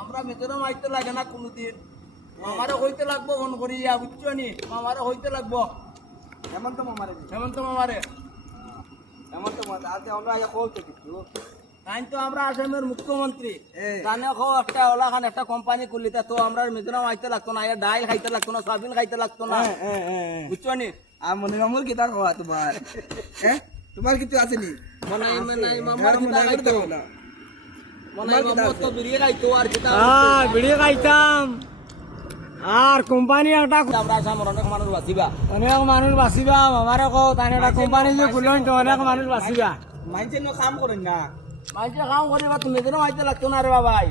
আমরা মেজরম আইতে লাগে না কোনোদিন আমারে হইতে লাগবো ফোন করিয়া বুঝছ নি আমারে হইতে লাগবো হেমন্ত মামারে হেমন্ত মামারে হেমন্ত মামা আতে আমরা আয়া কইতে কিছু তাই তো আমরা আসামের মুখ্যমন্ত্রী। এ। খো একটা ওলা খান একটা কোম্পানি খুলিতে তো আমরা মিজোরাম আইতে লাগতো না ডাইল খাইতে লাগতো না সয়াবিন খাইতে লাগতো না। বুঝছ নি? আর মনে মামুর কিতা কওয়া তোমার? হ্যাঁ তোমার কিছু আছে নি? মনে মনে মামার হ্যাঁ, কিতা খাইতো? মনে হয় তো বিড়িয়ে খাইতো আর কিতা হ্যাঁ ভিডিও খাইতাম। আর কোম্পানি একটা অনেক মানুষ বাঁচিবা। অনেক মানুষ বাঁচিবা আমারে কোম্পানি যে খুলন তো অনেক মানুষ বাঁচিবা। কাম করেন না। মাইকে কাম করিবা তুমি মিজোরাম আইতে লাগতো না রে বাবাই।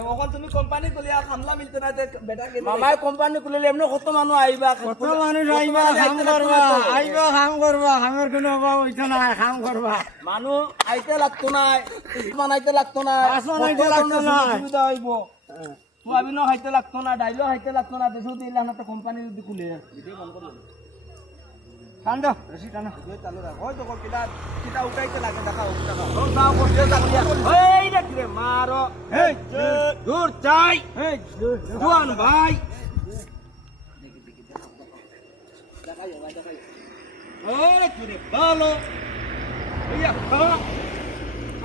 এখন তুমি কোম্পানি খুলিয়া খামলা মিলতে না বেটা মামাই কোম্পানি খুলিলে এমনি কত মানুষ আইবা কত মানুষ আইবা কাম করবা আইবা কাম করবা কামের কোনো অভাব হইতো না কাম করবা মানুষ আইতে লাগতো না বানাইতে লাগতো না বানাইতে লাগতো না। সুবিধা হইব। খাইতে লাগতো না ডাইলও খাইতে লাগতো না দেশও দিলে না তো কোম্পানি যদি খুলে। টান দাও রশি টানো চালু রাখ তো কিতা কিতা উঠাইতে লাগে দেখা এই কি রে মারো। দূর চাই। জুয়ান ভাই। আরে জুড়ে ভালো ইয়া খা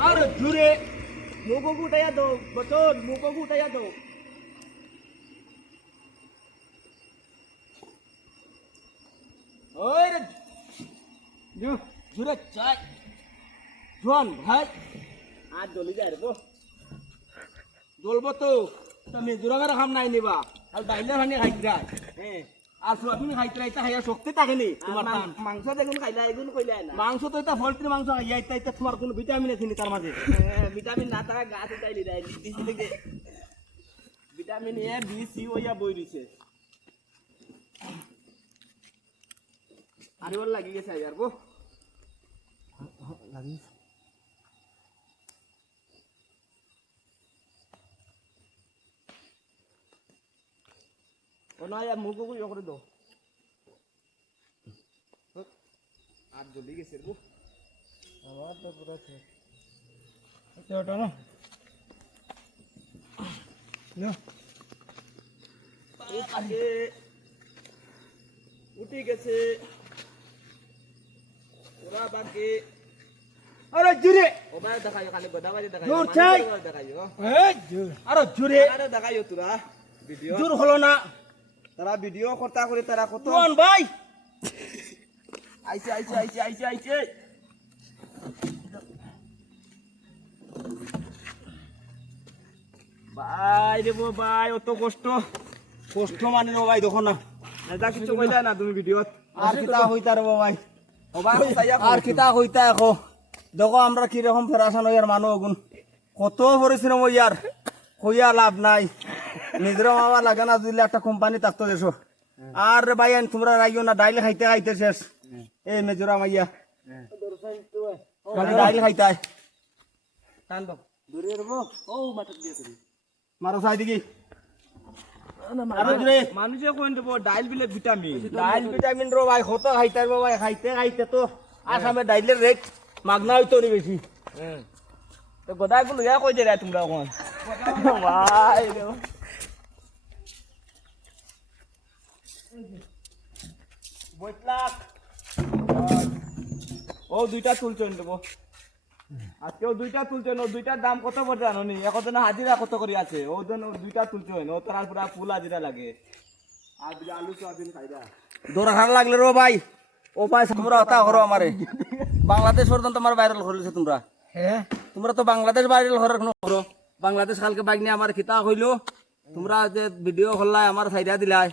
আরে জুড়ে দাও বচন মুগো গুটাইয়া দাও। ওই রে জু চাই। জুয়ান ভাই আর দলি যায় রে দলবো তো তুমি জোরাগার খাম নাই নিবা। আর ডাইলে হানি খাইতরা হ্যাঁ। আর সোয়াবিন খাইতরা এটা হাইয়া শক্তি থাকেনি তোমার মাংস দেখুন খাইলা এগুন কইলা না। মাংস তো এটা পোল্ট্রি মাংস খাইয়া এটা এটা তোমার কোনো ভিটামিন আছে নি তার মাঝে? ভিটামিন না থাকা গাছ ভিটামিন এ বি সি ওইয়া বই দিছে আরিবার লাগি গেছে আর গো ওনায় মুখ ইয়ে করে দাও। আর জ্বলি গেছে গো তো টানো নো আজকে উঠে গেছে। আরে দেখাইও খালি দেখাইও জোর চাই। দেখাইও এই জু আরে জুড়ে আরে দেখাইও তোরা ভিডিও জোর হলো না তারা ভিডিও করতা করে তারা কত ভাই আইছে আইছে আইছে আইছে আইছে ভাই দেবো ভাই অত কষ্ট কষ্ট মানে রে ভাই দেখো না এটা কিছু কইলা না তুমি ভিডিওত আর কিতা হইতা রে ভাই আর কিতা হইতা এখন দেখো আমরা কীরকম ফেরাসান হইয়ার মানুষ গুণ কত পরিশ্রম হইয়ার হইয়া লাভ নাই। নিজের মামা লাগে না দিলে একটা কোম্পানি থাকতো দেশো আর রে ভাই আইন তোমরা রাইও না ডাইল খাইতে খাইতে শেষ। এই মেজরা মাইয়া। খালি ডাইল খাইতাই। মারো সাই দিকে মানুষে কই দেব ডাইল বিলে ভিটামিন। ডাইল ভিটামিন রো ভাই কত খাইতে রে ভাই খাইতে খাইতে তো। আসামে ডাইলের রেট মাগনা হইতো নি বেশি তো গদাই গুলো ইয়া কই দে রে তোমরা কোন ভাই রে। বৈতলাক ও দুইটা তুলছেন দেবো। আজকেও দুইটা তুলছেন ও দুইটার দাম কত করে জানো নি? এখন না হাজিরা কত করে আছে? ও জন দুইটা তুলছেন ও তোর পুরা ফুল হাজিরা লাগে। আর আলু সোয়াবিন খাইরা দরকার লাগলে রো ভাই। ও ভাই তোমরা হতা করো আমারে। বাংলাদেশ পর্যন্ত তোমার ভাইরাল করেছে তোমরা। হ্যাঁ। তোমরা তো বাংলাদেশ ভাইরাল করার কোনো করো বাংলাদেশ কালকে বাইক নিয়ে আমার খিতা হইল। তোমরা যে ভিডিও করলাই আমার সাইডা দিলাই।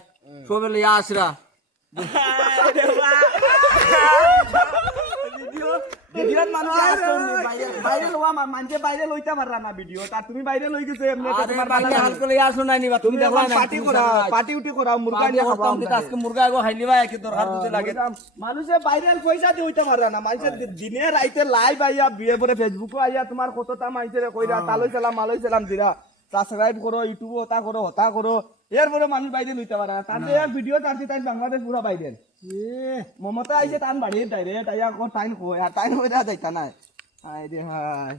সবে লিয়া আসরা। ভিডিওত মানুষ বাইরে লওয়া মানুষে বাইরে লইতে পাররা না ভিডিও তার তুমি বাইরে লই গেছে এমনি তোমার আসো নিবা তুমি দেখো এখন পার্টি করা পার্টি উঠি করা মুরগা নিয়ে খাবা আজকে মুরগা আগো খাইলিবা কি দরকার যদি লাগে। মানুষে ভাইরাল পয়সা দিয়ে হইতে পারে না। মানুষে দিনে রাইতে লাইভ আইয়া বিয়ে করে ফেসবুকও আইয়া তোমার কতটা মানুষের কইরা তালই সালাম মালই সালাম দিরা। সাবস্ক্রাইব করো ইউটিউবে হতা করো হতা করো। এরপরে মানুষ বাইরে লইতে পারে না। তাতে ভিডিও চাচ্ছি তাই বাংলাদেশ পুরো বাইরে। এ, মমতা আইছে টান বাড়িয়ে ডাইরেক্ট আইয়া টাইম কই? আর টাইম হয়ে যাইতা নাই। আই রে হাই